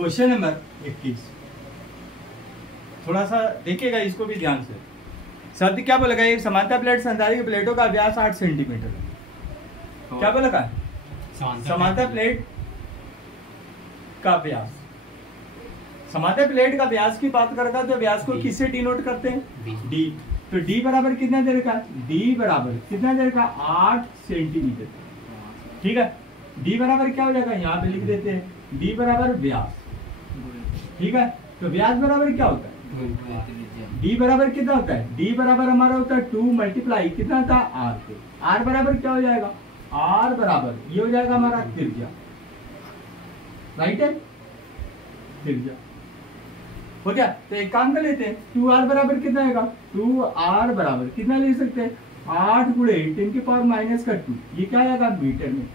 Question number 21, थोड़ा सा देखिएगा इसको भी ध्यान से। शब्द क्या बोला? एक समांतर प्लेट संधारित्र की प्लेटों का व्यास 8 सेंटीमीटर। क्या बोला? समांतर प्लेट का व्यास। समांतर प्लेट का व्यास की बात करता तो व्यास को किससे डिनोट करते हैं? डी। तो डी बराबर कितना दे रखा है? डी बराबर कितना दे रखा? 8 सेंटीमीटर। ठीक है, डी बराबर क्या हो जाएगा? यहाँ पे लिख देते हैं डी बराबर व्यास। ठीक है, तो व्यास बराबर क्या होता है? डी बराबर कितना होता है? डी बराबर हमारा होता है 2 मल्टीप्लाई कितना होता है? आर पे। आर बराबर क्या हो जाएगा? आर बराबर ये हो जाएगा हमारा त्रिज्या। राइट है, त्रिज्या हो गया। तो एक काम कर लेते हैं, 2r बराबर कितना आएगा? 2r बराबर कितना ले सकते हैं? 8 गुणे 10 की पावर माइनस का 2। ये क्या आएगा? मीटर में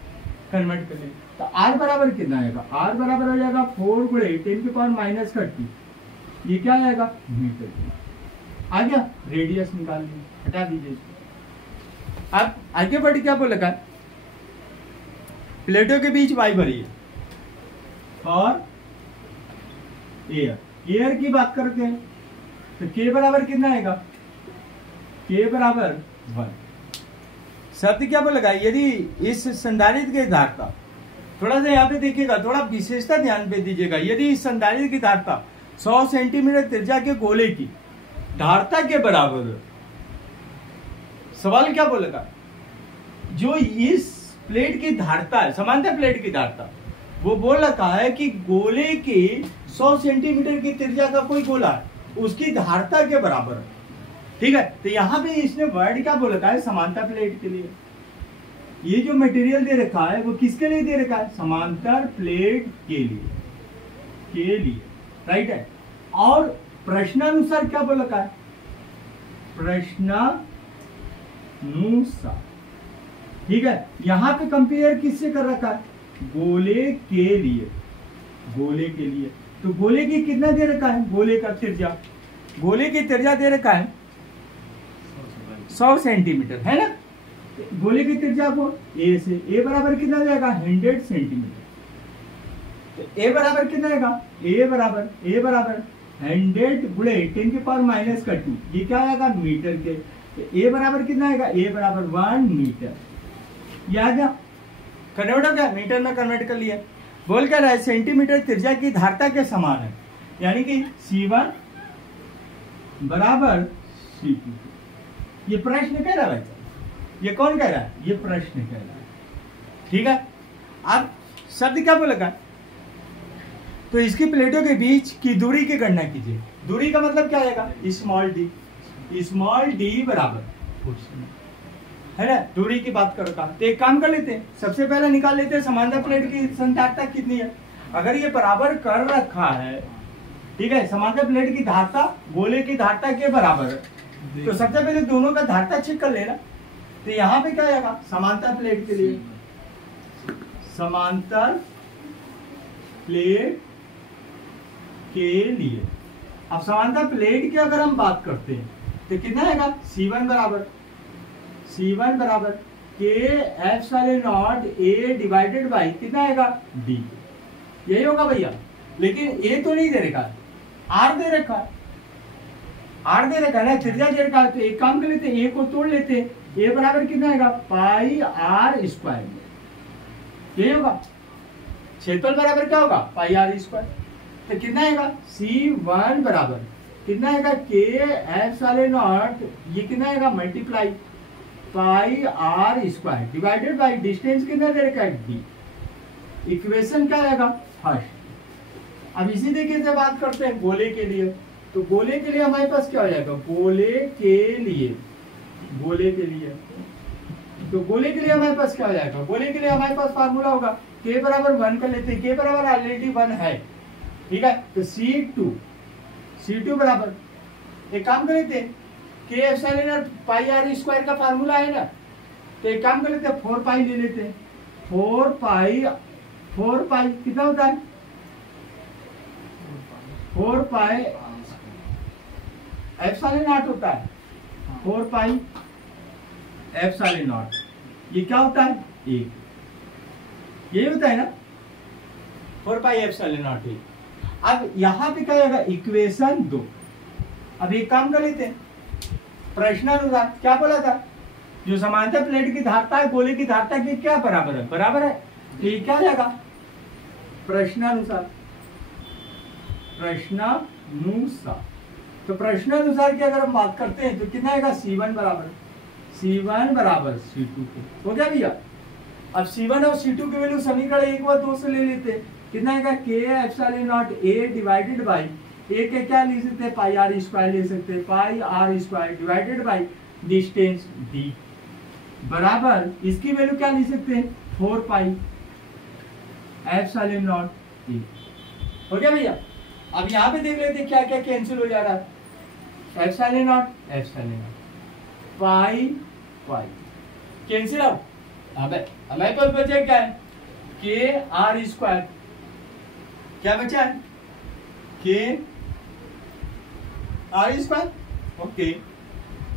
कन्वर्ट कर ले। तो r बराबर कितना आएगा? r बराबर हो जाएगा 4 गुणे 10 की पावर माइनस का 2। ये क्या आएगा? मीटर में। आ गया, रेडियस निकाल लीजिए, हटा दीजिए इसको। अब आगे बढ़ क्या बोला का? प्लेटों के बीच वायु भरी है और एयर। एयर की बात करते हैं तो K बराबर कितना आएगा? K बराबर 1। शब्द क्या बोलेगा? यदि इस संधारित्र की धारिता, थोड़ा सा यहाँ पे देखिएगा, थोड़ा विशेषता ध्यान पे दीजिएगा। यदि इस संधारित्र की धारिता 100 सेंटीमीटर त्रिज्या के गोले की धारिता के बराबर। सवाल क्या बोलेगा? जो इस प्लेट की धारिता है, समांतर प्लेट की धारिता, वो बोल रखा है कि गोले की 100 सेंटीमीटर की त्रिज्या का कोई गोला है, उसकी धारिता के बराबर है। ठीक है, तो यहाँ पे इसने वर्ड क्या बोल रखा है? समांतर प्लेट के लिए। ये जो मटेरियल दे रखा है वो किसके लिए दे रखा है? समांतर प्लेट के लिए। राइट है। और प्रश्नानुसार क्या बोल रखा है? प्रश्नानुसार। ठीक है, यहाँ पे कंपेयर किससे कर रखा है? गोले के लिए। तो गोले की कितना दे रखा है? गोले का त्रिज्या, गोले की त्रिज्या दे रखा है 100 सेंटीमीटर, है ना। गोले की त्रिज्या को ए से, ए बराबर कितना जाएगा? 100 सेंटीमीटर। तो ए बराबर कितना आएगा? ए बराबर 100 गुणे 10 की पावर माइनस का 2। ये क्या आएगा? मीटर के। तो ए बराबर कितना आएगा? ए बराबर 1 मीटर। ये आ गया, कन्वर्ट हो गया, मीटर में कन्वर्ट कर लिया। बोल क्या रहा है? सेंटीमीटर त्रिज्या की धारिता के समान है, यानी कि C1 बराबर C2। ये प्रश्न कह रहा है भाई, ये कौन कह रहा है? ये प्रश्न कह रहा है। ठीक है, अब शब्द क्या बोलेगा? तो इसकी प्लेटों के बीच की दूरी की गणना कीजिए। दूरी का मतलब क्या आएगा? स्मॉल डी बराबर, है ना, दूरी की बात करो। तो एक काम कर लेते हैं, सबसे पहले निकाल लेते हैं समांतर प्लेट की संधारिता कितनी है। अगर ये बराबर कर रखा है, ठीक है, समांतर प्लेट की धारिता गोले की धारिता के बराबर है, तो सबसे पहले दोनों का धारिता चेक कर लेना। तो यहाँ पे क्या आएगा? समांतर प्लेट के लिए, समांतर प्लेट के लिए। अब समांतर प्लेट की अगर हम बात करते हैं तो कितना आएगा? C1 बराबर के epsilon not a divided by कितना आएगा? डी। यही होगा भैया, लेकिन ए तो नहीं दे रखा है, आर दे रखा है। आर दे रखा है ना, त्रिज्या दे रखा है। तो एक काम कर लेते हैं, ए को तोड़ लेते हैं। ए बराबर कितना आएगा? पाई आर स्क्वायर। यही होगा। क्षेत्रफल बराबर क्या होगा? पाई आर स्क्वायर। तो कितना आएगा? C1 बराबर कितना आएगा? के एप्सिलॉन नॉट, ये कितना आएगा? Multiply pi r square divided by distance कितना दे रखा है? डी। इक्वेशन क्या आएगा? फर्स्ट। अब इसी तरीके से बात करते हैं गोले के लिए। तो गोले के लिए हमारे पास क्या हो जाएगा? गोले के लिए तो गोले के लिए हमारे पास क्या हो जाएगा? गोले के लिए हमारे पास फार्मूला होगा के बराबर 1 कर लेते हैं। के बराबर ऑलरेडी 1 है, ठीक है। तो C2 बराबर, एक काम कर लेते हैं, के epsilon nought pi r square का फार्मूला है ना, तो एक काम कर लेते हैं, 4 पाई ले लेते हैं। 4 पाई कितना होता है? 4 पाई एप्सिलॉन नॉट होता है। 4 पाई एप्सिलॉन नॉट, ये क्या होता है? 1। यही होता है ना, 4 पाई एप्सिलॉन नॉट। अब यहाँ पे क्या आएगा, इक्वेशन 2। अब एक काम कर लेते हैं, प्रश्नानुसार क्या बोला था, जो समांतर प्लेट की धारता है गोले की धारता के क्या बराबर है, बराबर है, तो ये क्या जाएगा प्रश्नानुसार, प्रश्नानुसार। तो प्रश्नानुसार की अगर हम बात करते हैं तो कितना आएगा, C1 बराबर C2 हो गया भैया। अब C1 और C2 की वैल्यू समीकरण 1 व 2 से ले लेते हैं, कितना आएगा K epsilon not A divided by A के क्या ले सकते हैं, पाई आर स्क्वायर ले सकते हैं, pi r square divided by distance D बराबर इसकी वैल्यू क्या ले सकते हैं, 4 पाई एप्सिलॉन नॉट A हो गया भैया। अब यहाँ पे देख लेते हैं क्या क्या कैंसिल हो जा रहा है, एप्सिलॉन नॉट पाई पाई कैंसिल आउट। अब हमारे पास बचा क्या है, के आर स्क्वायर, क्या बचा है, के r square, okay,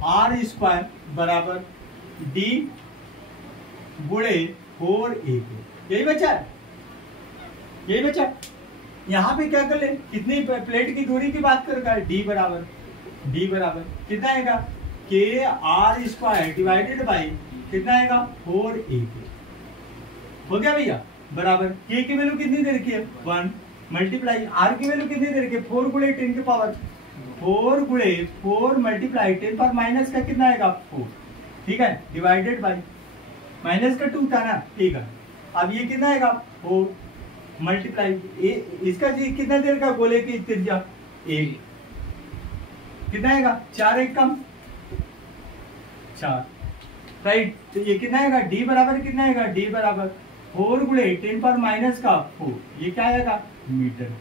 r square बराबर डी गुणे 4a, यही बचा है, यही बचा। यहाँ पे क्या कर ले, कितनी प्लेट की दूरी की बात करेगा, डी बराबर कितना आएगा, के आर स्क्वायर डिवाइडेड बाई कितना आएगा 4a हो गया भैया, बराबर के की वैल्यू कितनी दे रखी है 1 मल्टीप्लाई आर की वैल्यू कितनी दे रखी है 4 गुणे 10 की पावर 4 मल्टीप्लाई 10 पर माइनस का कितना आएगा 4, ठीक है, डिवाइडेड बाई माइनस का 2 था ना, ठीक है। अब ये कितना आएगा 4 मल्टीप्लाई इसका जी कितना दे रखा गोले की त्रिज्या 1, कितना आएगा 4 1 कम 4, राइट। तो ये कितना आएगा डी बराबर कितना आएगा, डी बराबर 4 गुणे 10 पर माइनस का 4, ये क्या आएगा मीटर।